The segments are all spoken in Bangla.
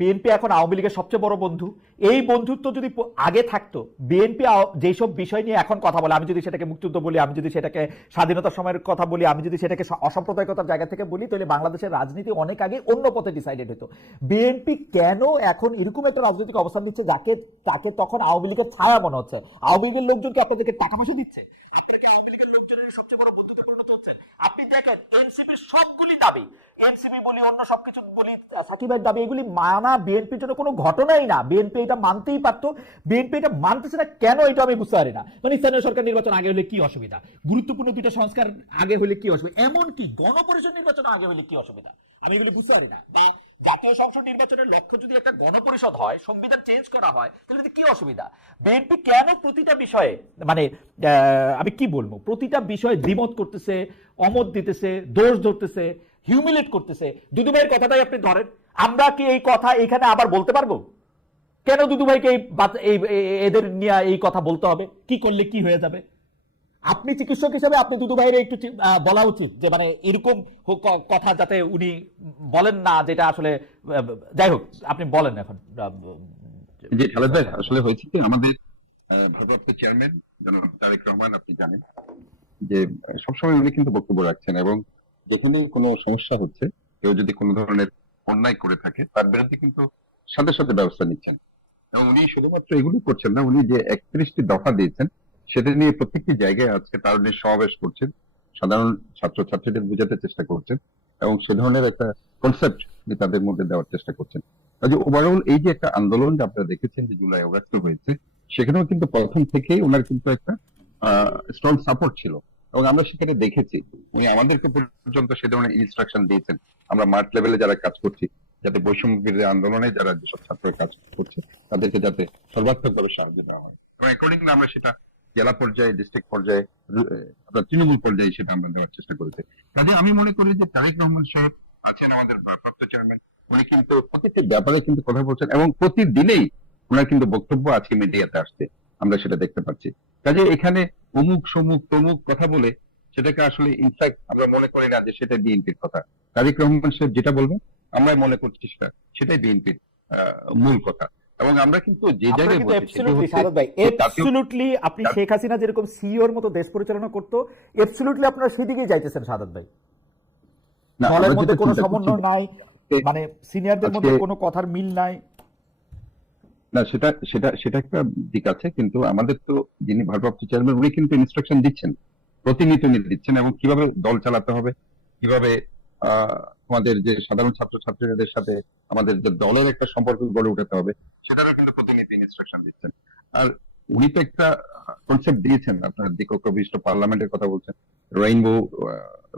বিএনপি এখন আওয়ামী লীগের সবচেয়ে বড় বন্ধু। এই বন্ধুত্ব যদি আগে থাকতো, বিএনপি যেসব বিষয় নিয়ে এখন কথা বলে, আমি যদি সেটাকে মুক্তিযুদ্ধ বলি, আমি যদি সেটাকে স্বাধীনতার সময়ের কথা বলি, আমি যদি সেটাকে অসাম্প্রদায়িকতার জায়গা থেকে বলি, তাহলে বাংলাদেশের রাজনীতি অনেক আগে অন্য পথে ডিসাইডেড হতো। বিএনপি কেন এখন এরকম একটা রাজনৈতিক অবস্থান নিচ্ছে যাকে, তাকে তখন আওয়ামী লীগের ছায়া মনে হচ্ছে? আওয়ামী লীগের লোকজনকে আপনাদেরকে টাকা পয়সা দিচ্ছে? এনসিপির সবগুলি দাবি এনসিপি বলি, অন্য সবকিছু বলি সাকিবের দাবি, এগুলি মানা বিএনপির জন্য কোনো ঘটনাই না। বিএনপি এটা মানতেই পারতো। বিএনপি এটা মানতেছে না কেন এটা আমি বুঝতে পারি না। মানে স্থানীয় সরকার নির্বাচন আগে হলে কি অসুবিধা? গুরুত্বপূর্ণ দুইটা সংস্কার আগে হলে কি অসুবিধা? এমন কি গণপরিষদ নির্বাচন আগে হলে কি অসুবিধা? আমি এগুলি বুঝতে পারি না। বা জাতীয় সংসদ নির্বাচনের লক্ষ্য যদি একটা গণপরিষদ হয়, সংবিধান চেঞ্জ করা হয়, তাহলে কি অসুবিধা? বিএনপি কেন প্রতিটা বিষয়ে মানে আমি কি বলব? প্রতিটা বিষয়ে দ্বিমত করতেছে, অমত দিতেছে, দোষ ধরতেছে হিউমিলেট করতেছে। দুদু ভাইয়ের কথাটাই আপনি ধরেন। আমরা কি এই কথা এখানে আবার বলতে পারব? কেন দুদু ভাইকে এই এদের নিয়ে এই কথা বলতে হবে? কি করলে কি হয়ে যাবে? আপনি চিকিৎসক হিসেবে আপনি দুদু ভাইয়ের একটু বলা উচিত যে মানে এরকম কথা যাতে উনি বলেন না যেটা আসলে যাই হোক, আপনি বলেন এখন। জি, খালেদ ভাই, আসলে হয়েছে কি, আমাদের ভারপ্রাপ্ত চেয়ারম্যান জনাব তারেক রহমান, আপনি জানেন যে সবসময় উনি কিন্তু বক্তব্য রাখছেন এবং যেখানে কোনো সমস্যা হচ্ছে, কেউ যদি কোনো ধরনের অন্যায় করে থাকে, তার বিরুদ্ধে কিন্তু সাথে সাথে ব্যবস্থা নিচ্ছেন। এবং উনি শুধুমাত্র এগুলো করছেন না, উনি যে একত্রিশটি দফা দিয়েছেন সেটা নিয়ে প্রত্যেকটি জায়গায় আজকে তার নিয়ে সমাবেশ করছেন, সাধারণ ছাত্রছাত্রীদের বোঝাতে চেষ্টা করছেন এবং সে ধরনের একটা কনসেপ্ট তাদের মধ্যে দেওয়ার চেষ্টা করছেন। কাজে ওভারঅল এই যে একটা আন্দোলন আপনারা দেখেছেন যে জুলাই অগাস্টে হয়েছে, সেখানেও কিন্তু প্রথম থেকেই ওনার কিন্তু একটা স্ট্রং সাপোর্ট ছিল এবং আমরা সেখানে দেখেছি, উনি আমাদেরকে পর্যন্ত সে ধরনের ইনস্ট্রাকশন দিয়েছেন। আমরা মাঠ লেভেলে যারা কাজ করছি, যাতে বৈষম্য আন্দোলনে যারা যেসব ছাত্র কাজ করছে, তাদেরকে যাতে সর্বাত্মকভাবে সাহায্য দেওয়া হয়। এবং আমরা সেটা জেলা পর্যায়ে ডিস্ট্রিক্ট পর্যায়ে আপনার তৃণমূল পর্যায়ে সেটা আমরা দেওয়ার চেষ্টা করেছি। কাজে আমি মনে করি যে তারেক রহমান সাহেব আছেন আমাদের ভারপ্রাপ্ত চেয়ারম্যান উনি কিন্তু প্রতিটি ব্যাপারে কিন্তু কথা বলছেন এবং প্রতিদিনেই ওনার কিন্তু বক্তব্য আজকে মিডিয়াতে আসছে। আমরা সেটা দেখতে পাচ্ছি। কাজে এখানে অমুক, সমুক, তমুক কথা বলে সেটাকে আসলে ইনফ্যাক্ট আমরা মনে করি না যে সেটা বিএনপির কথা। তারেক রহমান সাহেব যেটা বলবেন আমরা মনে করছি সেটা, সেটাই বিএনপির মূল কথা। এবং আমরা কিন্তু যে জায়গায় যে আপনি শেখ হাসিনা যেরকম সিইওর মতো দেশ পরিচালনা করতো এবসলিউটলি আপনারা সেদিকেই যাইতেছেন সাদাত ভাই। দলের মধ্যে কোনো সমন্বয় নাই মানে সিনিয়রদের মধ্যে কোনো কথার মিল নাই। না সেটা সেটা সেটা একটা দিক আছে কিন্তু আমাদের তো যিনি ভারপ্রাপ্ত চেয়ারম্যান উনি কিন্তু ইনস্ট্রাকশন দিচ্ছেন প্রতিনিয়ত উনি দিচ্ছেন এবং কীভাবে দল চালাতে হবে কীভাবে আহ, আমাদের যে সাধারণ ছাত্রছাত্রীদের সাথে আমাদের যে দলের একটা সম্পর্ক গড়ে উঠাতে হবে, সেটারও কিন্তু প্রতিনিয়ত ইনস্ট্রাকশন দিচ্ছেন। আর উনি তো একটা কনসেপ্ট দিয়েছেন, আপনার দিকক বিশিষ্ট পার্লামেন্টের কথা বলছেন রেইনবো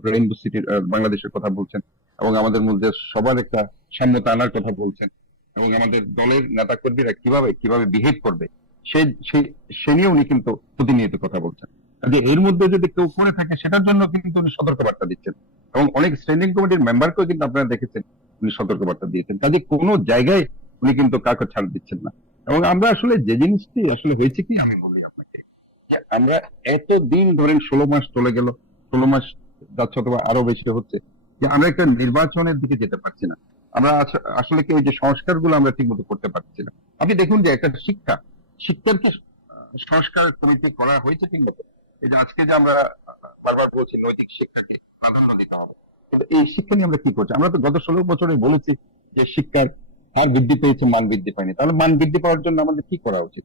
রেইনবো সিটির বাংলাদেশের কথা বলছেন, এবং আমাদের মধ্যে সবার একটা সাম্যতা আনার কথা বলছেন, এবং আমাদের দলের নেতা কর্মীরা কীভাবে কীভাবে বিহেভ করবে, সে, সে- নিয়ে উনি কিন্তু প্রতিনিয়ত কথা বলছেন। এর মধ্যে যদি কেউ করে থাকে, সেটার জন্য কিন্তু উনি সতর্কবার্তা দিচ্ছেন। এবং অনেক স্ট্যান্ডিং কমিটির মেম্বারকেও কিন্তু আপনারা দেখেছেন, উনি সতর্কবার্তা দিয়েছেন। কাজে কোনো জায়গায় উনি কিন্তু কাউকে ছাড় দিচ্ছেন না। এবং আমরা আসলে যে জিনিসটি আসলে হয়েছে কি, আমি বলি আপনাকে। যে আমরা এত দিন ধরেন ষোলো মাস চলে গেল, ষোলো মাস যাচ্ছে অথবা আরও বেশি হচ্ছে, যে আমরা একটা নির্বাচনের দিকে যেতে পারছি না। আমরা আসলে কি ওই যে সংস্কারগুলো আমরা ঠিক মতো করতে পারছি না। আপনি দেখুন যে একটা শিক্ষা, শিক্ষার কি সংস্কার করা হয়েছে ঠিক মতো এই যে আজকে যে আমরা বারবার বলছি, নৈতিক শিক্ষাকে প্রাধান্য দিতে হবে। কিন্তু এই শিক্ষা নিয়ে আমরা কি করছি? আমরা তো গত ষোলো বছরে বলেছি যে শিক্ষার হার বৃদ্ধি পেয়েছে, মান বৃদ্ধি পায়নি। তাহলে মান বৃদ্ধি পাওয়ার জন্য আমাদের কি করা উচিত?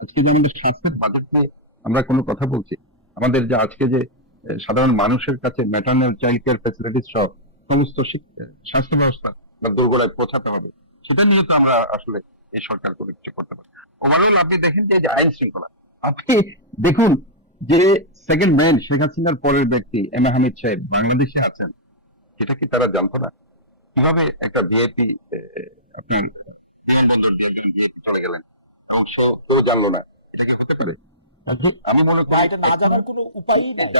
আজকে যে আমাদের স্বাস্থ্যের বাজেট নিয়ে আমরা কোনো কথা বলছি, আমাদের যে আজকে যে সাধারণ মানুষের কাছে ম্যাটার্নাল চাইল্ড কেয়ার ফ্যাসিলিটিস সহ সমস্ত স্বাস্থ্য ব্যবস্থা বা দুর্গলায় পৌঁছাতে হবে, সেটা নিয়ে তো আমরা আসলে এই সরকার করে কিছু করতে পারি ওভারঅল আপনি দেখেন যে আইন শৃঙ্খলা, আপনি দেখুন যে সেকেন্ড ম্যান শেখ হাসিনার পরের ব্যক্তি এম এ হামিদ সাহেব বাংলাদেশে আছেন সেটা কি তারা জানতো না? কীভাবে একটা ভিআইপি আপনি বিমানবন্দর দিয়ে একজন ভিআইপি চলে গেলেন? এবং সে কেউ জানলো না এটা কি হতে পারে? আমি মনে করি এটা না জানার কোনো উপায়ই নাই।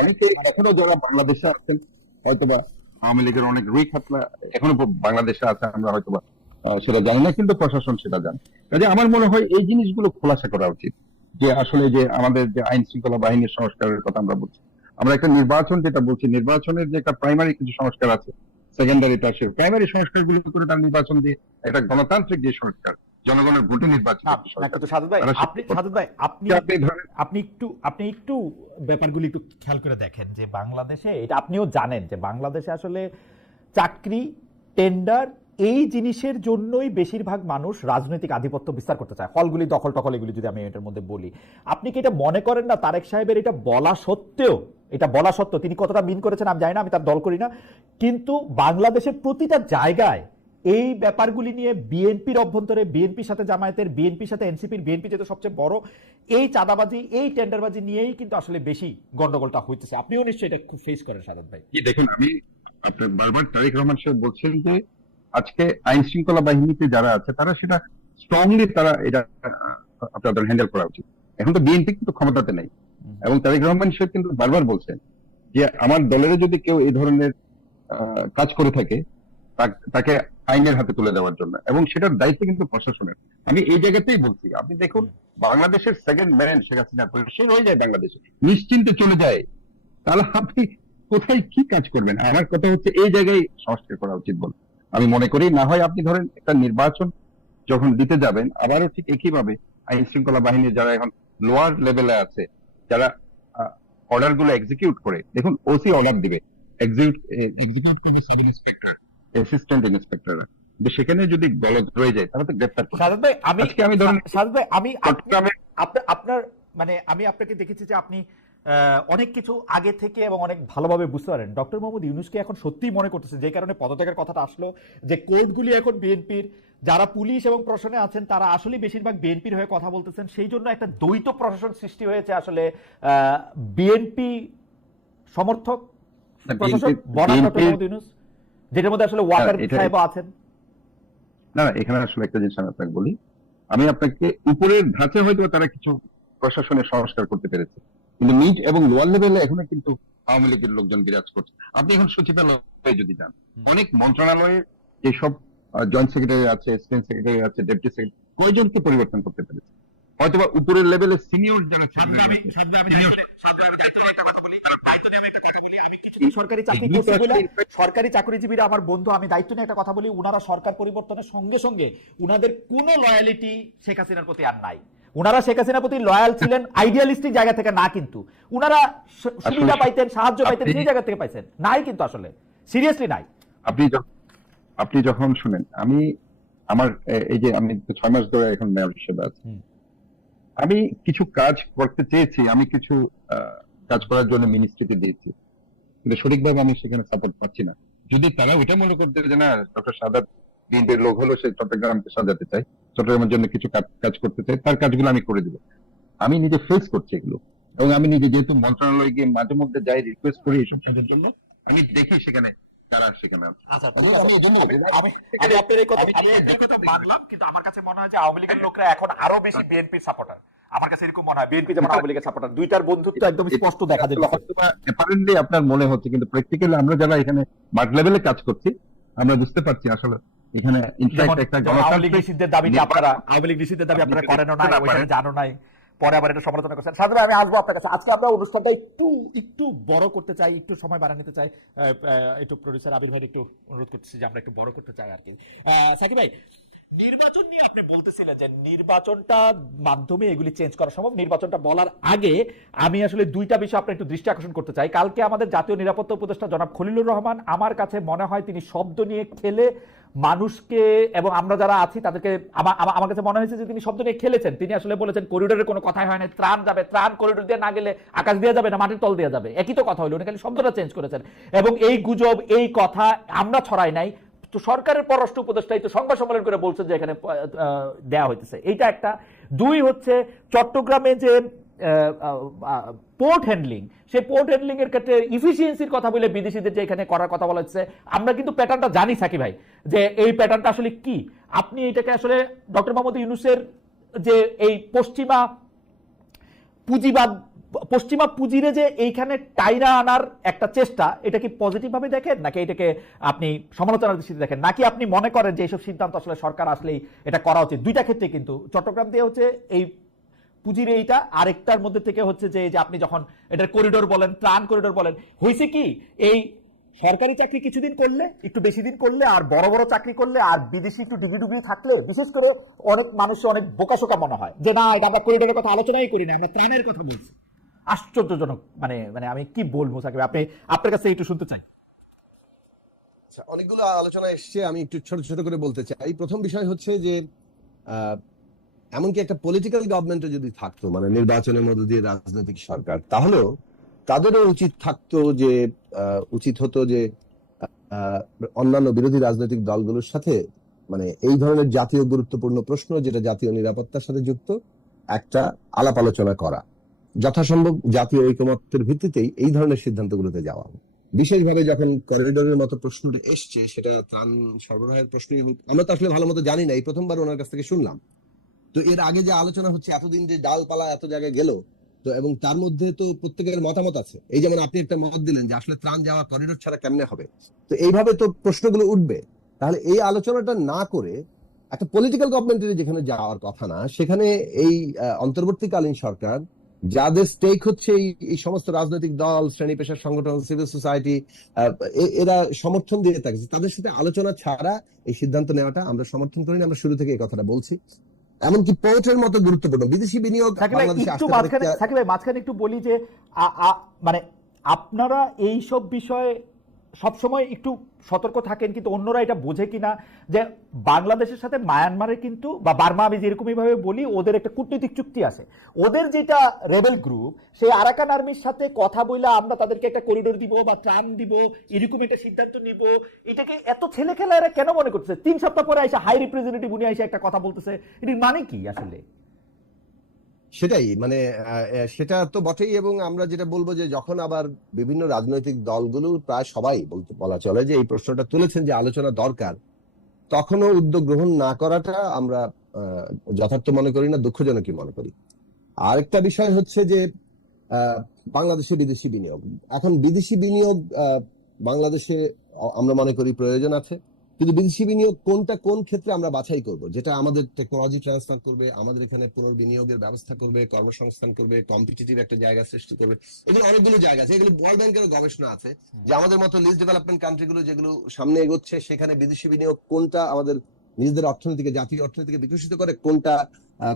অনেকে এখনও যারা বাংলাদেশে আছেন হয়তোবা আওয়ামী লীগের অনেক রুই খাতলা এখনও বাংলাদেশে আছে আমরা হয়তোবা সেটা জানি না কিন্তু প্রশাসন সেটা জানে। কাজে আমার মনে হয় এই জিনিসগুলো খোলাসা করা উচিত। যে আসলে যে আমাদের যে আইন শৃঙ্খলা বাহিনীর সংস্কারের কথা আমরা বলছি। আমরা একটা নির্বাচন যেটা বলছি নির্বাচনের যে একটা প্রাইমারি কিছু সংস্কার আছে সেকেন্ডারি টার্সিয়ারি প্রাইমারি সংস্কারগুলো করে তার নির্বাচন দিয়ে একটা গণতান্ত্রিক যে সংস্কার জনগণের ভোটে নির্বাচন ভাই ভাই আপনি একটু আপনি একটু ব্যাপারগুলি একটু খেয়াল করে দেখেন যে বাংলাদেশে এটা আপনিও জানেন যে বাংলাদেশে আসলে চাকরি টেন্ডার এই জিনিসের জন্যই বেশিরভাগ মানুষ রাজনৈতিক আধিপত্য বিস্তার করতে চায়। হলগুলি দখল টখল এগুলি যদি আমি এটার মধ্যে বলি। আপনি কি এটা মনে করেন না তারেক সাহেবের এটা বলা সত্ত্বেও? এটা বলা সত্ত্বেও তিনি কতটা মিন করেছেন আমি জানি না, আমি তার দল করি না। কিন্তু বাংলাদেশের প্রতিটা জায়গায় এই ব্যাপারগুলি নিয়ে বিএনপির অভ্যন্তরে, বিএনপির সাথে জামায়াতের, বিএনপির সাথে এনসিপির, বিএনপি যেহেতু সবচেয়ে বড়, এই চাঁদাবাজি, এই টেন্ডারবাজি নিয়েই কিন্তু আসলে বেশি গন্ডগোলটা হইতেছে। আপনিও নিশ্চয়ই এটা খুব ফেস করেন, সাদাত ভাই। দেখুন, আমি বারবার তারেক রহমান সাহেব বলছেন যে আজকে আইন শৃঙ্খলা বাহিনীতে যারা আছে তারা সেটা স্ট্রংলি তারা এটা আপনাদের হ্যান্ডেল করা উচিত। এখন তো বিএনপি কিন্তু ক্ষমতাতে নেই। এবং তারেক রহমান সাহেব কিন্তু বারবার বলছেন যে আমার দলের যদি কেউ এই ধরনের কাজ করে থাকে তাকে আইনের হাতে তুলে দেওয়ার জন্য। এবং সেটার দায়িত্ব কিন্তু প্রশাসনের। আমি এই জায়গাতেই বলছি আপনি দেখুন বাংলাদেশের সেকেন্ড ব্যারেন্ট শেখ হাসিনা সে রয়ে যায় বাংলাদেশে। নিশ্চিন্তে চলে যায়। তাহলে আপনি কোথায় কি কাজ করবেন? আমার কথা হচ্ছে এই জায়গায় সংস্কার করা উচিত বল আমি মনে করি না হয় আপনি ধরেন একটা নির্বাচন যখন দিতে যাবেন আবারও ঠিক একইভাবে আইন শৃঙ্খলা বাহিনীর যারা এখন লোয়ার লেভেলে আছে যারা অর্ডারগুলো এক্সিকিউট করে দেখুন ওসি অর্ডার দিবে এক্সিকিউট করবে সাব ইন্সপেক্টর অ্যাসিস্ট্যান্ট ইন্সপেক্টররা সেখানে যদি গলত রয়ে যায় তাহলে তো ভাই আমি আজকে আমি ধরুন- সাদাত ভাই আমি আপনি- আপনার মানে আমি আপনাকে দেখেছি যে আপনি অনেক কিছু আগে থেকে এবং অনেক ভালোভাবে বুঝতে পারেন। ডক্টর মোহাম্মদ ইউনুসকে এখন সত্যিই মনে করতেছে যে কারণে পদত্যাগের কথাটা আসলো যে কোর্টগুলি এখন বিএনপির যারা পুলিশ এবং প্রশাসনে আছেন তারা আসলে বেশিরভাগ বিএনপির হয়ে কথা বলতেছেন। সেই জন্য একটা দ্বৈত প্রশাসন সৃষ্টি হয়েছে আসলে বিএনপি সমর্থক যেটার মধ্যে আসলে ওয়াকার সাহেবও আছেন। না না, এখানে আসলে একটা জিনিস আমি আপনাকে বলি। আমি আপনাকে উপরের ধাঁচে হয়তো তারা কিছু প্রশাসনের সংস্কার করতে পেরেছে। কিন্তু মিড এবং লোয়ার লেভেলে এখনও কিন্তু আওয়ামী লীগের লোকজন বিরাজ করছে। আপনি এখন সচিবালয়ে যদি যান অনেক মন্ত্রণালয়ে যেসব জয়েন্ট সেক্রেটারি আছে স্টেট সেক্রেটারি আছে ডেপুটি সেক্রেটারি কয়জনকে পরিবর্তন করতে পেরেছে? হয়তোবা উপরের লেভেলে সিনিয়র যারা সরকারি চাকরি করছে বলে সরকারি চাকরিজীবীরা আমার বন্ধু আমি দায়িত্ব নিয়ে একটা কথা বলি উনারা সরকার পরিবর্তনের সঙ্গে সঙ্গে উনাদের কোনো লয়ালিটি শেখ হাসিনার প্রতি আর নাই। উনারা শেখ হাসিনার প্রতি লয়াল ছিলেন আইডিয়ালিস্টিক জায়গা থেকে না কিন্তু। উনারা সু- সুবিধা পাইতেন সাহায্য পাইতেন সেই জায়গা থেকে পাইছেন। নাই কিন্তু আসলে। সিরিয়াসলি নাই। আপনি আপনি যখন শুনেন আমি আমার এই যে আমি ছয় মাস ধরে এখন মেয়র হিসেবে আছি। আমি কিছু কাজ করতে চেয়েছি আমি কিছু কাজ করার জন্য মিনিস্ট্রিতে দিয়েছি। কিন্তু সঠিকভাবে আমি সেখানে সাপোর্ট পাচ্ছি না। যদি তারা ওইটা মনে করতে যে না ডক্টর সাদাত বিএনপির লোক হলো সে চট্টগ্রামকে সাজাতে চায় চট্টগ্রামের জন্য কিছু কাজ- করতে চাই তার কাজগুলো আমি করে দিব। আমি নিজে ফেস করছি এগুলো। এবং আমি নিজে যেহেতু মন্ত্রণালয়ে গিয়ে মাঝে মধ্যে যাই রিকোয়েস্ট করি এইসব কাজের জন্য আমি দেখি সেখানে কারা আমি- আপনার এই কথা মানলাম কিন্তু আমার কাছে মনে হয় যে আওয়ামী লীগের লোকরা এখন আরও বেশি বিএনপির সাপোর্টার আমার কাছে এরকম মনে হয় বিএনপি যেমন আওয়ামী লীগের সাপোর্টার দুইটার বন্ধুত্ব একদম স্পষ্ট দেখা যাচ্ছে। অ্যাপারেন্টলি আপনার মনে হচ্ছে কিন্তু প্র্যাকটিক্যালি আমরা যারা এখানে মাঠ লেভেলে কাজ করছি আমরা বুঝতে পারছি আসলে এখানে যেমন ইনফ্যাক্ট একটা যেমন আওয়ামী গণতান্ত্রিক নিষিদ্ধের দাবি আপনারা আওয়ামী লীগ নিষিদ্ধের দাবি আপনারা যদি করেনও করতে নাই না ওইখানে জানো নাই। পরে আবার এটা সমালোচনা করছেন। সাথে আমি আসব আপনার কাছে। আজকে আমরা অনুষ্ঠানটা একটু একটু বড় করতে চাই একটু সময় বাড়া নিতে চাই। একটু প্রডিউসার আবির ভাই একটু অনুরোধ করতেছি যে আমরা একটু বড় করতে চাই আর কি। সাকিব ভাই নির্বাচন নিয়ে আপনি বলতেছিলেন যে নির্বাচনটা মাধ্যমে এগুলি চেঞ্জ করা সম্ভব। নির্বাচনটা বলার আগে আমি আসলে দুইটা বিষয় আপনার একটু দৃষ্টি আকর্ষণ করতে চাই। কালকে আমাদের জাতীয় নিরাপত্তা উপদেষ্টা জনাব খলিলুর রহমান আমার কাছে মনে হয় তিনি শব্দ নিয়ে খেলে মানুষকে এবং আমরা যারা আছি, তাদেরকে আমা- আমা- আমার কাছে মনে হয়েছে যে তিনি শব্দ নিয়ে খেলেছেন। তিনি আসলে বলেছেন, করিডোরের কোনো কথাই হয় না, ত্রাণ যাবে। ত্রাণ করিডোর দিয়ে না গেলে আকাশ দিয়ে যাবে না, মাটির তল দিয়ে যাবে। একই তো কথা হলো, উনি খালি শব্দটা চেঞ্জ করেছেন। এবং এই গুজব, এই কথা আমরা ছড়াই নাই। তো সরকারের পররাষ্ট্র উপদেষ্টাই তো সংবাদ সম্মেলন করে বলছেন যে এখানে দেয়া হইতেছে। এইটা একটা। দুই হচ্ছে, চট্টগ্রামে যে পোর্ট হ্যান্ডলিং সেই পোর্ট হ্যান্ডলিং এর ক্ষেত্রে ইফিসিয়েন্সির কথা বলে বিদেশিদের যে এখানে করার কথা বলা হচ্ছে, আমরা কিন্তু প্যাটার্নটা জানি সাকি ভাই, যে এই প্যাটার্নটা আসলে কি? আপনি এটাকে আসলে ডক্টর মোহাম্মদ ইউনুসের যে এই পশ্চিমা পুঁজিবাদ, পশ্চিমা পুঁজিরে যে এইখানে টাইরা আনার একটা চেষ্টা, এটা কি পজিটিভ ভাবে দেখেন? নাকি এটাকে আপনি সমালোচনার দৃষ্টিতে দেখেন? নাকি আপনি মনে করেন যে এইসব সিদ্ধান্ত আসলে সরকার আসলেই এটা করা উচিত? দুইটা ক্ষেত্রে কিন্তু। চট্টগ্রাম দিয়ে হচ্ছে এই পুঁজির এইটা আরেকটার মধ্যে থেকে হচ্ছে যে যে আপনি যখন এটার করিডোর বলেন ত্রাণ করিডোর বলেন হয়েছে কি? এই সরকারি চাকরি কিছুদিন করলে একটু বেশি দিন করলে আর বড় বড় চাকরি করলে আর বিদেশি একটু ডিগ্রি ডিগ্রি থাকলে বিশেষ করে অনেক মানুষ অনেক বোকাশোকা মনে হয়। যে না এটা আমরা করিডোরের কথা আলোচনাই করি না আমরা ত্রাণের কথা বলছি। আশ্চর্যজনক মানে মানে আমি কি বলব সাকিব? আপনি আপনার কাছে একটু শুনতে চাই। আচ্ছা, অনেকগুলো আলোচনা এসছে আমি একটু ছোট ছোট করে বলতে চাই। প্রথম বিষয় হচ্ছে যে এমনকি একটা পলিটিক্যাল গভর্নমেন্টও যদি থাকতো মানে নির্বাচনের মধ্য দিয়ে রাজনৈতিক সরকার, তাহলেও তাদেরও উচিত থাকতো যে উচিত হতো যে অন্যান্য বিরোধী রাজনৈতিক দলগুলোর সাথে মানে এই ধরনের জাতীয় গুরুত্বপূর্ণ প্রশ্ন যেটা জাতীয় নিরাপত্তার সাথে যুক্ত, একটা আলাপ আলোচনা করা। যথাসম্ভব জাতীয় ঐকমত্যের ভিত্তিতেই এই ধরনের সিদ্ধান্তগুলোতে যাওয়া বিশেষভাবে যখন করিডোরের মতো প্রশ্নটা এসছে, সেটা ত্রাণ সরবরাহের প্রশ্নই আমরা তো আসলে ভালো মতো জানি না, এই প্রথমবার ওনার কাছ থেকে শুনলাম। তো এর আগে যে আলোচনা হচ্ছে, এতদিন যে ডালপালা এত জায়গায় গেল, তো এবং তার মধ্যে তো প্রত্যেকের মতামত আছে। এই যেমন আপনি একটা মত দিলেন যে আসলে ত্রাণ যাওয়া করিডোর ছাড়া কেমনে হবে? তো এইভাবে তো প্রশ্নগুলো উঠবে। তাহলে এই আলোচনাটা না করে একটা পলিটিক্যাল গভর্নমেন্টের যেখানে যাওয়ার কথা না, সেখানে এই অন্তর্বর্তীকালীন সরকার, যাদের স্টেক হচ্ছে এই সমস্ত রাজনৈতিক দল, শ্রেণি পেশার সংগঠন সিভিল সোসাইটি এরা সমর্থন দিয়ে থাকে। তাদের সাথে আলোচনা ছাড়া এই সিদ্ধান্ত নেওয়াটা আমরা সমর্থন করি না আমরা শুরু থেকে এই কথাটা বলছি। এমনকি পোর্টের মতো গুরুত্বপূর্ণ। বিদেশি বিনিয়োগ একটু মাঝখানে মাঝখানে একটু বলি যে মানে আপনারা এইসব বিষয়ে সবসময় একটু সতর্ক থাকেন, কিন্তু অন্যরা এটা বোঝে কিনা যে বাংলাদেশের সাথে মায়ানমারের কিন্তু, বা বার্মা আমি যেরকমই ভাবে বলি, ওদের একটা কূটনৈতিক চুক্তি আছে। ওদের যেটা রেবেল গ্রুপ, সেই আরাকান আর্মির সাথে কথা বলে আমরা তাদেরকে একটা করিডোর দিব, বা ত্রাণ দিব, এরকম একটা সিদ্ধান্ত নিব। এটাকে এত ছেলে খেলা এরা কেন মনে করছে তিন সপ্তাহ পরে এসে হাই রিপ্রেজেন্টেটিভ উনি এসে একটা কথা বলতেছে। এটির মানে কি আসলে? সেটাই মানে সেটা তো বটেই এবং আমরা যেটা বলব যে যখন আবার বিভিন্ন রাজনৈতিক দলগুলো প্রায় সবাই বলতে, বলা চলে যে এই প্রশ্নটা তুলেছেন যে আলোচনা দরকার, তখনও উদ্যোগ গ্রহণ না করাটা আমরা যথার্থ মনে করি না, দুঃখজনকই মনে করি। আরেকটা বিষয় হচ্ছে যে বাংলাদেশে বিদেশি বিনিয়োগ। এখন বিদেশি বিনিয়োগ বাংলাদেশে আমরা মনে করি প্রয়োজন আছে। কিন্তু বিদেশি বিনিয়োগ কোনটা কোন ক্ষেত্রে আমরা বাছাই করব? যেটা আমাদের টেকনোলজি ট্রান্সফার করবে, আমাদের এখানে পুনর্বিনিয়োগের ব্যবস্থা করবে, কর্মসংস্থান করবে কম্পিটিটিভ একটা জায়গা সৃষ্টি করবে। এগুলো অনেকগুলো জায়গা আছে, এগুলো ওয়ার্ল্ড ব্যাংকের গবেষণা আছে, যে আমাদের মতো লিস্ট ডেভেলপমেন্ট কান্ট্রিগুলো যেগুলো সামনে এগোচ্ছে, সেখানে বিদেশি বিনিয়োগ কোনটা আমাদের নিজেদের অর্থনীতিকে, জাতীয় অর্থনীতিকে বিকশিত করে, কোনটা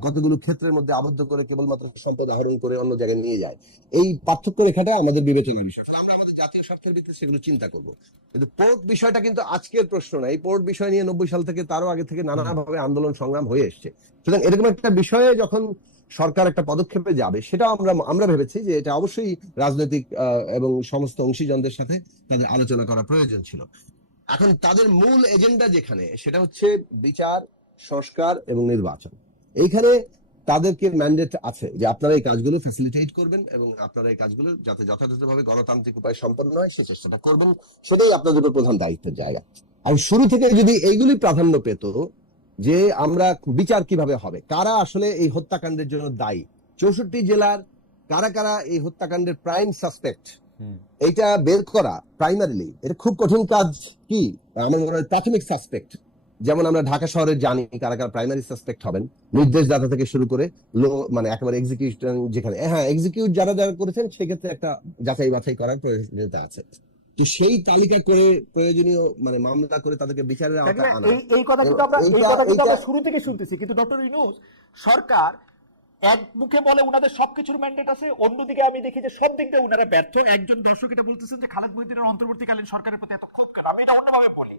কতগুলো ক্ষেত্রের মধ্যে আবদ্ধ করে, কেবলমাত্র সম্পদ আহরণ করে অন্য জায়গায় নিয়ে যায়। এই পার্থক্য রেখাটা আমাদের বিবেচনার বিষয়। আমরা জাতীয় স্বার্থের ভিত্তিতে সেগুলো চিন্তা করব। কিন্তু পোর্ট বিষয়টা কিন্তু আজকের প্রশ্ন না। এই পোর্ট বিষয় নিয়ে নব্বই সাল থেকে তারও আগে থেকে নানাভাবে আন্দোলন সংগ্রাম হয়ে এসছে। সুতরাং এরকম একটা বিষয়ে যখন সরকার একটা পদক্ষেপে যাবে সেটা আমরা আমরা ভেবেছি যে এটা অবশ্যই রাজনৈতিক এবং সমস্ত অংশীজনদের সাথে তাদের আলোচনা করা প্রয়োজন ছিল। এখন তাদের মূল এজেন্ডা যেখানে, সেটা হচ্ছে বিচার, সংস্কার এবং নির্বাচন। এইখানে তাদেরকে ম্যান্ডেট আছে যে আপনারা এই কাজগুলো ফ্যাসিলিটেট করবেন এবং আপনারা এই কাজগুলো যাতে যথাযথভাবে গণতান্ত্রিক উপায়ে সম্পন্ন হয় সেই চেষ্টাটা করবেন। সেটাই আপনাদের প্রধান দায়িত্বের জায়গা। আর শুরু থেকে যদি এইগুলি প্রাধান্য পেত যে আমরা বিচার কীভাবে হবে কারা আসলে এই হত্যাকাণ্ডের জন্য দায়ী চৌষট্টি জেলার কারা কারা এই হত্যাকাণ্ডের প্রাইম সাসপেক্ট এইটা বের করা প্রাইমারিলি এটা খুব কঠিন কাজ কি? আমার মনে হয় প্রাথমিক সাসপেক্ট যেমন আমরা ঢাকা শহরে জানি কারা কারা প্রাইমারি সাসপেক্ট হবেন। নির্দেশদাতা থেকে শুরু করে লো মানে একেবারে এক্সিকিউশন যেখানে হ্যাঁ এক্সিকিউট যারা যারা করেছেন সেক্ষেত্রে একটা যাচাই বাছাই করার প্রয়োজনীয়তা আছে। তো সেই তালিকা করে প্রয়োজনীয় মানে মামলা করে তাদেরকে বিচারের আওতায় আনা। এই এই কথা কিন্তু আমরা এই কথা কিন্তু আমরা শুরু থেকে শুনতেছি। কিন্তু ডক্টর ইনুস সরকার এক মুখে বলে উনাদের সবকিছুর ম্যান্ডেট আছে অন্যদিকে আমি দেখি যে সব দিক দিয়ে উনারা ব্যর্থ। একজন দর্শক এটা বলতেছেন যে খালেদ মহিদিনের অন্তর্বর্তীকালীন সরকারের প্রতি এত ক্ষোভ কেন? আমি এটা অন্যভাবে বলি।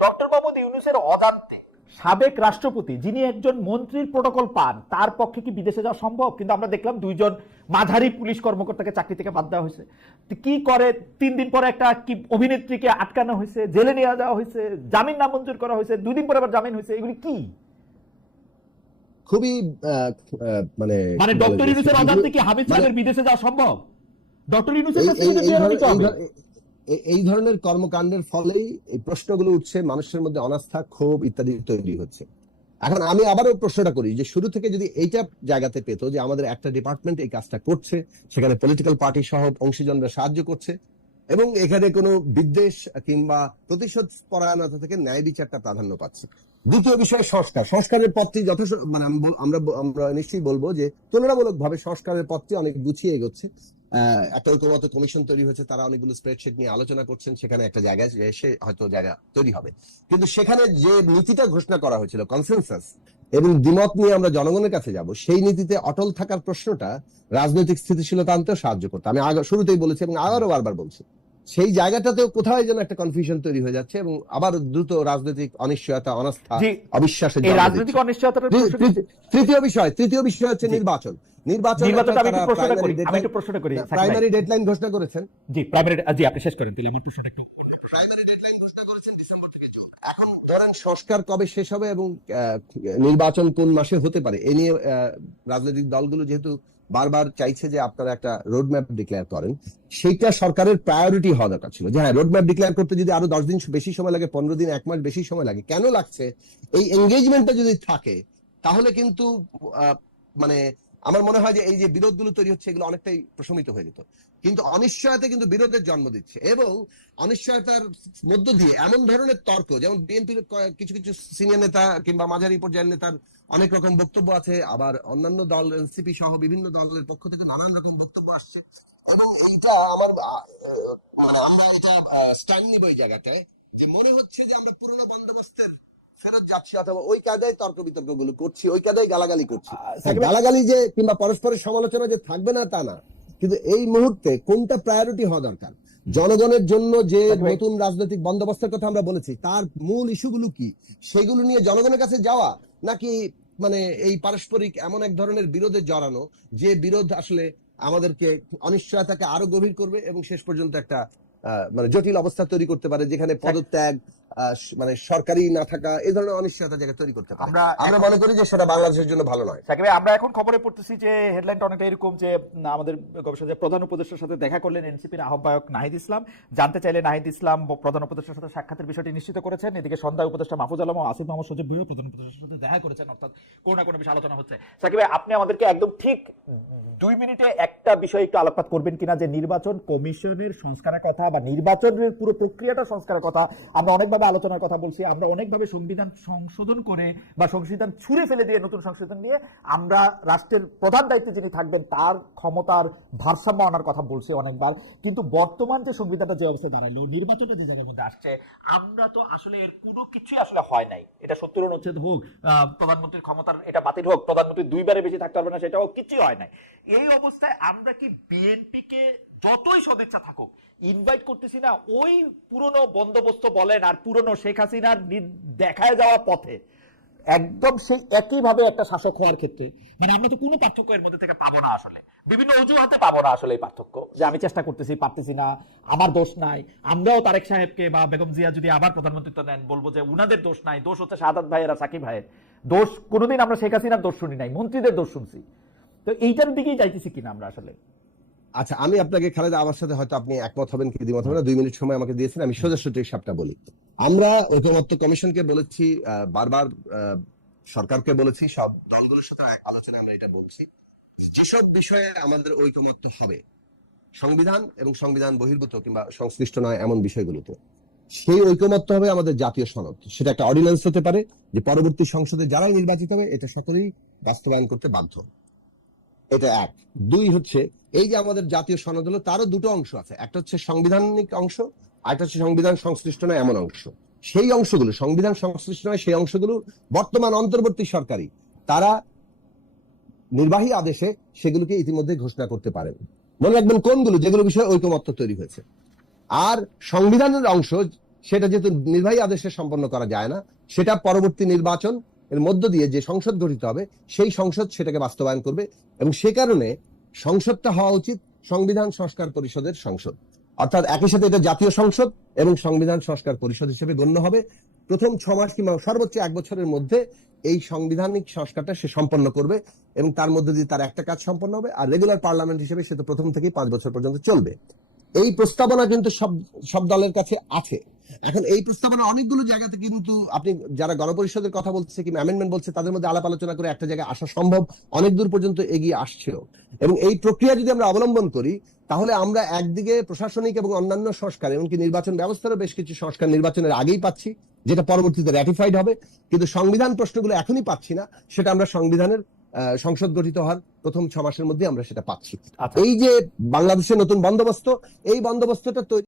ডক্টর মোহাম্মদ ইউনুসের অজান্তে। সাবেক রাষ্ট্রপতি যিনি একজন মন্ত্রীর প্রোটোকল পান তার পক্ষে কি বিদেশে যাওয়া সম্ভব? কিন্তু আমরা দেখলাম দুইজন মাঝারি পুলিশ কর্মকর্তাকে চাকরি থেকে বাদ দেওয়া হয়েছে। কি করে তিন দিন পরে একটা কি অভিনেত্রীকে আটকানো হয়েছে জেলে নিয়ে যাওয়া হয়েছে জামিন নামঞ্জুর করা হয়েছে দুই দিন পরে আবার জামিন হয়েছে এগুলি কি? খুবই মানে মানে ডক্টর যে, ইউনুসের অজান্তে কি হামিদ মানে- সাহেবের বিদেশে যাওয়া সম্ভব? ডক্টর ইউনুসের কাছে এই- ধরনের- কর্মকাণ্ডের ফলেই এই প্রশ্নগুলো উঠছে, মানুষের মধ্যে অনাস্থা, ক্ষোভ ইত্যাদি তৈরি হচ্ছে। এখন আমি আবারও প্রশ্নটা করি যে শুরু থেকে যদি এইটা জায়গাতে পেতো যে আমাদের একটা ডিপার্টমেন্ট এই কাজটা করছে, সেখানে পলিটিক্যাল পার্টি সহ অংশীজনরা সাহায্য করছে, এবং এখানে কোনো বিদ্বেষ কিংবা প্রতিশোধ পরায়ণতা থেকে ন্যায় বিচারটা প্রাধান্য পাচ্ছে। দ্বিতীয় বিষয় সংস্কার। সংস্কারের পথটি যথেষ্ট মানে আমরা আমরা নিশ্চয়ই বলব যে তুলনামূলকভাবে সংস্কারের পথটি অনেক গুছিয়ে এগোচ্ছে। একটা ঐক্যমত কমিশন তৈরি হয়েছে তারা অনেকগুলো স্প্রেডশিট নিয়ে আলোচনা করছেন সেখানে একটা জায়গায় এসে হয়তো জায়গা তৈরি হবে। কিন্তু সেখানে যে নীতিটা ঘোষণা করা হয়েছিল কনসেনসাস এবং দ্বিমত নিয়ে আমরা জনগণের কাছে যাব সেই নীতিতে অটল থাকার প্রশ্নটা রাজনৈতিক স্থিতিশীলতা আনতেও সাহায্য করতো। আমি আগে শুরুতেই বলেছি এবং আবারও বারবার বলছি সেই জায়গাটাতেও কোথায় যেন একটা কনফিউশন তৈরি হয়ে যাচ্ছে এবং আবার দ্রুত রাজনৈতিক অনিশ্চয়তা অনাস্থা অবিশ্বাসের তৃতীয় বিষয় তৃতীয় বিষয় হচ্ছে নির্বাচন। নির্বাচন নির্বাচনটা আমি একটু প্রশ্নটা করি আমি একটু প্রশ্নটা করি প্রাইমারি ডেডলাইন ঘোষণা করেছেন। জি প্রাইমারি জি আপনি শেষ করেন তাহলে আমার প্রশ্নটা একটু। প্রাইমারি ডেডলাইন ঘোষণা করেছেন ডিসেম্বর থেকে জুন। এখন ধরেন সংস্কার কবে শেষ হবে এবং নির্বাচন কোন মাসে হতে পারে এ নিয়ে রাজনৈতিক দলগুলো যেহেতু বারবার চাইছে যে আপনারা একটা রোডম্যাপ ডিক্লেয়ার করেন সেইটা সরকারের প্রায়োরিটি হওয়া দরকার ছিল। যে হ্যাঁ রোডম্যাপ ডিক্লেয়ার করতে যদি আরও দশ দিন বেশি সময় লাগে পনেরো দিন এক মাস বেশি সময় লাগে কেন লাগছে? এই এঙ্গেজমেন্টটা যদি থাকে তাহলে কিন্তু আহ, মানে আমার মনে হয় যে এই যে বিরোধগুলো তৈরি হচ্ছে, এগুলো অনেকটাই প্রশমিত হয়ে যেত। কিন্তু অনিশ্চয়তা কিন্তু বিরোধের জন্ম দিচ্ছে এবং অনিশ্চয়তার মধ্য দিয়ে এমন ধরনের তর্ক, যেমন বিএনপির কিছু কিছু সিনিয়র নেতা কিংবা মাঝারি পর্যায়ের নেতার অনেক রকম বক্তব্য আছে, আবার অন্যান্য দল এনসিপি সহ বিভিন্ন দলের পক্ষ থেকে নানান রকম বক্তব্য আসছে। এবং এইটা আমার মানে আমরা এটা স্ট্যান্ড নেব এই জায়গাটায় যে মনে হচ্ছে যে আমরা পুরোনো বন্দোবস্তের ফেরত যাচ্ছি অথবা ওই কায়দায় তর্ক বিতর্কগুলো করছি ওই কায়দায় গালাগালি করছি। গালাগালি যে কিংবা পরস্পরের সমালোচনা যে থাকবে না তা না। কিন্তু এই মুহূর্তে কোনটা প্রায়োরিটি হওয়া দরকার? জনগণের জন্য যে নতুন রাজনৈতিক বন্দোবস্তের কথা আমরা বলেছি তার মূল ইস্যুগুলো কি? সেগুলো নিয়ে জনগণের কাছে যাওয়া নাকি মানে এই পারস্পরিক এমন এক ধরনের বিরোধে জড়ানো যে বিরোধ আসলে আমাদেরকে অনিশ্চয়তাকে আরও গভীর করবে এবং শেষ পর্যন্ত একটা আহ, মানে জটিল অবস্থা তৈরি করতে পারে যেখানে পদত্যাগ মানে সরকারি না থাকা এই ধরনের অনিশ্চয়তা জায়গা তৈরি করতে পারে। আমরা মনে করি যে সেটা বাংলাদেশের জন্য ভালো নয়। সাকিব আমরা এখন খবরে পড়তেছি যে হেডলাইনটা অনেকটা এরকম যে আমাদের গবেষণা প্রধান উপদেষ্টার সাথে দেখা করলেন এনসিপির আহ্বায়ক নাহিদ ইসলাম। জানতে চাইলে নাহিদ ইসলাম প্রধান উপদেষ্টার সাথে সাক্ষাতের বিষয়টি নিশ্চিত করেছেন। এদিকে সন্ধ্যা উপদেষ্টা মাহফুজ আলম ও আসিফ মোহাম্মদ সজিব ভুইও প্রধান উপদেষ্টার সাথে দেখা করেছেন অর্থাৎ কোনো না কোনো বিষয়ে আলোচনা হচ্ছে। সাকিব আপনি আমাদেরকে একদম ঠিক দুই মিনিটে একটা বিষয় একটু আলোকপাত করবেন কিনা যে নির্বাচন কমিশনের সংস্কারের কথা বা নির্বাচনের পুরো প্রক্রিয়াটা সংস্কারের কথা আমরা অনেকভাবে আলোচনার কথা বলছি, আমরা অনেকভাবে সংবিধান সংশোধন করে বা সংবিধান ছুঁড়ে ফেলে দিয়ে নতুন সংশোধন নিয়ে আমরা রাষ্ট্রের প্রধান দায়িত্বে যিনি থাকবেন, তার ক্ষমতার ভারসাম্য আনার কথা বলছি অনেকবার। কিন্তু বর্তমান যে সংবিধানটা যে অবস্থায় দাঁড়াল, নির্বাচনটা যে জায়গার মধ্যে আসছে, আমরা তো আসলে এর কোনো কিছুই আসলে হয় নাই। এটা সত্তর অনুচ্ছেদ হোক প্রধানমন্ত্রীর ক্ষমতার এটা বাতিল হোক, প্রধানমন্ত্রী দুইবারে বেশি থাকতে পারবে না, সেটাও কিছুই হয় নাই। এই অবস্থায় আমরা কি বিএনপি কে যতই সদিচ্ছা থাকুক। ইনভাইট করতেছি না, ওই পুরনো বন্দোবস্ত বলেন আর পুরনো শেখ হাসিনার দেখায় যাওয়া পথে। একদম সেই একইভাবে একটা শাসক হওয়ার ক্ষেত্রে। মানে আমরা তো কোনো পার্থক্য এর মধ্যে থেকে পাবো না আসলে। বিভিন্ন অজুহাতে পাবো না আসলে এই পার্থক্য। যে আমি চেষ্টা করতেছি, পারতেছি না, আমার দোষ নাই। আমরাও তারেক সাহেবকে বা বেগম জিয়া যদি আবার প্রধানমন্ত্রিত্ব নেন, বলব যে উনাদের দোষ নাই, দোষ হচ্ছে সাদাত ভাইয়েরা, সাকিব ভাইয়ের। দোষ, কোনোদিন আমরা শেখ হাসিনার দোষ শুনি নাই, মন্ত্রীদের দোষ শুনছি। তো এইটার দিকেই যাইতেছি কিনা আমরা আসলে? আচ্ছা আমি আপনাকে খালেদা, আমার সাথে হয়তো আপনি একমত হবেন কি দ্বিমত হবেন দুই মিনিট সময় আমাকে দিয়েছেন, আমি সোজা সোজা হিসাবটা বলি। আমরা ঐকমত্য কমিশনকে বলেছি বারবার সরকারকে বলেছি, সব দলগুলোর সাথে এক আলোচনায় আমরা এটা বলছি। যেসব বিষয়ে আমাদের ঐকমত্য হবে, সংবিধান এবং সংবিধান বহির্ভূত কিংবা সংশ্লিষ্ট নয় এমন বিষয়গুলোতে, সেই ঐকমত্য হবে আমাদের জাতীয় সনদ। সেটা একটা অর্ডিন্যান্স হতে পারে যে পরবর্তী সংসদে যারা নির্বাচিত হবে, এটা সকলেই বাস্তবায়ন করতে বাধ্য। এটা এক। দুই হচ্ছে, এই যে আমাদের জাতীয় সনদ হলো, তারও দুটো অংশ আছে। একটা হচ্ছে সাংবিধানিক অংশ, আর একটা হচ্ছে সংবিধান সংশ্লিষ্ট নয়, এমন অংশ। সেই অংশগুলো, সংবিধান সংশ্লিষ্ট নয়, সেই অংশগুলো বর্তমান অন্তর্বর্তী সরকারি তারা নির্বাহী আদেশে সেগুলোকে ইতিমধ্যে ঘোষণা করতে পারেন। মনে রাখবেন, কোনগুলো? যেগুলো বিষয়ে ঐকমত্য তৈরি হয়েছে। আর সংবিধানের অংশ, সেটা যেহেতু নির্বাহী আদেশে সম্পন্ন করা যায় না, সেটা পরবর্তী নির্বাচন এর মধ্য দিয়ে যে সংসদ গঠিত হবে, সেই সংসদ সেটাকে বাস্তবায়ন করবে এবং সে কারণে সংসদটা হওয়া উচিত সংবিধান সংস্কার পরিষদের সংসদ। অর্থাৎ একই সাথে এটা জাতীয় সংসদ এবং সংবিধান সংস্কার পরিষদ হিসেবে গণ্য হবে। প্রথম ছ মাস কিংবা সর্বোচ্চ এক বছরের মধ্যে এই সাংবিধানিক সংস্কারটা সে সম্পন্ন করবে এবং তার মধ্যে দিয়ে তার একটা কাজ সম্পন্ন হবে। আর রেগুলার পার্লামেন্ট হিসেবে সে তো প্রথম থেকেই পাঁচ বছর পর্যন্ত চলবে। এই প্রস্তাবনা কিন্তু সব সব দলের কাছে আছে। এখন এই প্রস্তাবনা অনেকগুলো জায়গাতে কিন্তু আপনি যারা গণপরিষদের কথা বলছে কিংবা অ্যামেন্ডমেন্ট বলছে, তাদের মধ্যে আলাপ আলোচনা করে একটা জায়গায় আসা সম্ভব অনেক দূর পর্যন্ত এগিয়ে আসছিল এবং এই প্রক্রিয়া যদি আমরা অবলম্বন করি, তাহলে আমরা একদিকে প্রশাসনিক এবং অন্যান্য সংস্কার, এমনকি নির্বাচন ব্যবস্থারও বেশ কিছু সংস্কার নির্বাচনের আগেই পাচ্ছি, যেটা পরবর্তীতে র্যাটিফাইড হবে। কিন্তু সংবিধান প্রশ্নগুলো এখনই পাচ্ছি না, সেটা আমরা সংবিধানের সংসদ গঠিত হওয়ার প্রথম ছ মাসের মধ্যে আমরা সেটা পাচ্ছি। আচ্ছা। এই যে বাংলাদেশের নতুন বন্দোবস্ত এই বন্দোবস্তটা তৈরি